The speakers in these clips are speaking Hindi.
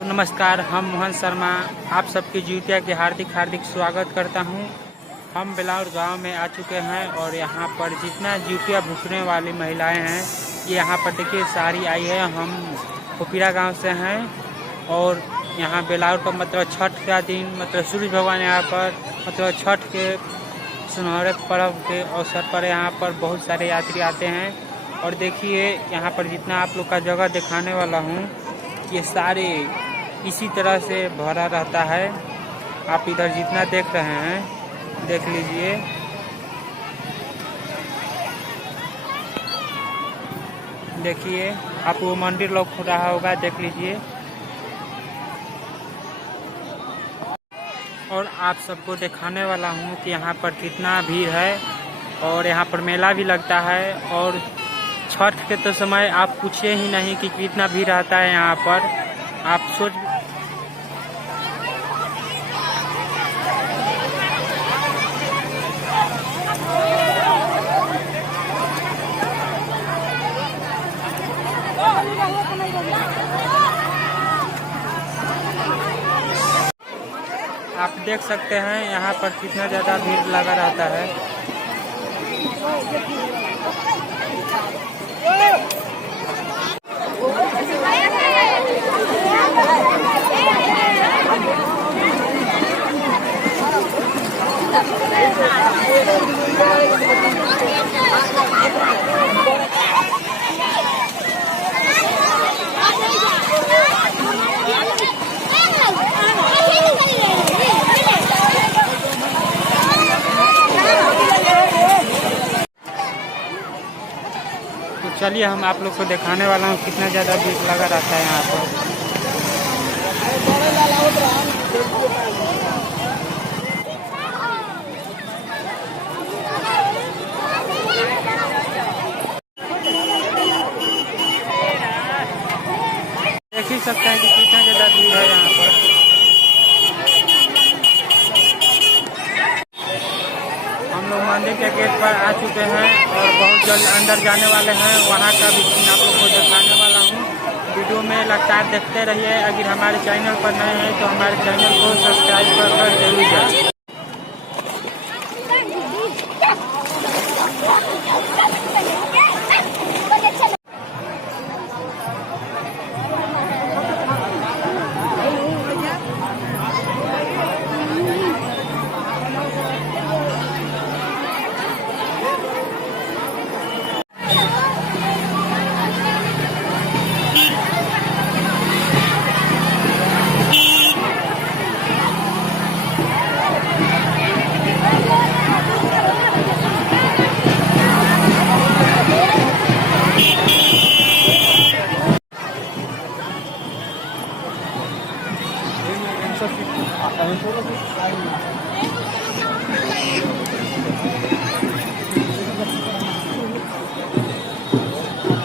नमस्कार, हम मोहन शर्मा आप सबकी जिउतिया के हार्दिक स्वागत करता हूं। हम बेलाउर गांव में आ चुके हैं और यहां पर जितना जिउतिया भूखने वाली महिलाएं हैं ये यहां पर देखिए सारी आई है। हम खोपीरा गांव से हैं और यहां बेलाउर का मतलब छठ का दिन मतलब सूर्य भगवान यहां पर मतलब छठ के सुनहरे पर्व के अवसर पर यहां पर बहुत सारे यात्री आते हैं। और देखिए यहाँ पर जितना आप लोग का जगह दिखाने वाला हूँ ये सारे इसी तरह से भरा रहता है। आप इधर जितना देख रहे हैं देख लीजिए। देखिए आप वो मंदिर लोग खुद रहा होगा, देख लीजिए। और आप सबको दिखाने वाला हूँ कि यहाँ पर कितना भीड़ है और यहाँ पर मेला भी लगता है। और छठ के तो समय आप पूछिए ही नहीं कि कितना भीड़ रहता है यहाँ पर। आप सोच आप देख सकते हैं यहाँ पर कितना ज़्यादा भीड़ लगा रहता है। तो चलिए हम आप लोग को दिखाने वाला हूँ कितना ज़्यादा भीड़ लगा रहता है यहाँ पर। देख ही सकते हैं कि कितना ज़्यादा भीड़ है यहाँ पर। हम लोग मंदिर के गेट पर आ चुके हैं और बहुत जल्द अंदर जाने वाले हैं। वहाँ का भी सीन आप लोग को दिखाने वाला हूँ। वीडियो में लगातार देखते रहिए। अगर हमारे चैनल पर नए हैं तो हमारे चैनल को सब्सक्राइब कर जरूर जाए।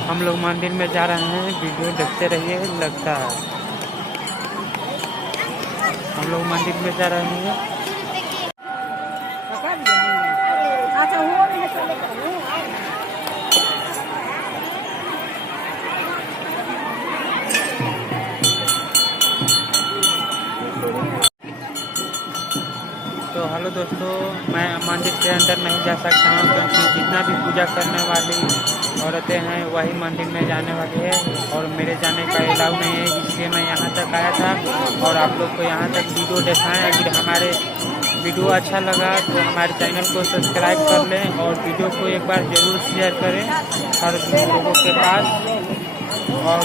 हम लोग मंदिर में जा रहे हैं, वीडियो देखते रहिए। लगता है हम लोग मंदिर में जा रहे हैं। तो हेलो दोस्तों, मैं मंदिर के अंदर नहीं जा सकता हूँ क्योंकि जितना भी पूजा करने वाली औरतें हैं वही मंदिर में जाने वाली है और मेरे जाने का अलाउ नहीं है। इसलिए मैं यहाँ तक आया था और आप लोग को यहाँ तक वीडियो दिखाएं। अगर हमारे वीडियो अच्छा लगा तो हमारे चैनल को सब्सक्राइब कर लें और वीडियो को एक बार ज़रूर शेयर करें हर लोगों के पास। और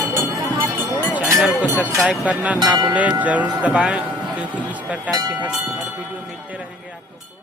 चैनल को सब्सक्राइब करना ना भूलें, ज़रूर दबाएँ क्योंकि इस प्रकार के हर वीडियो मिलते रहेंगे आप लोग को।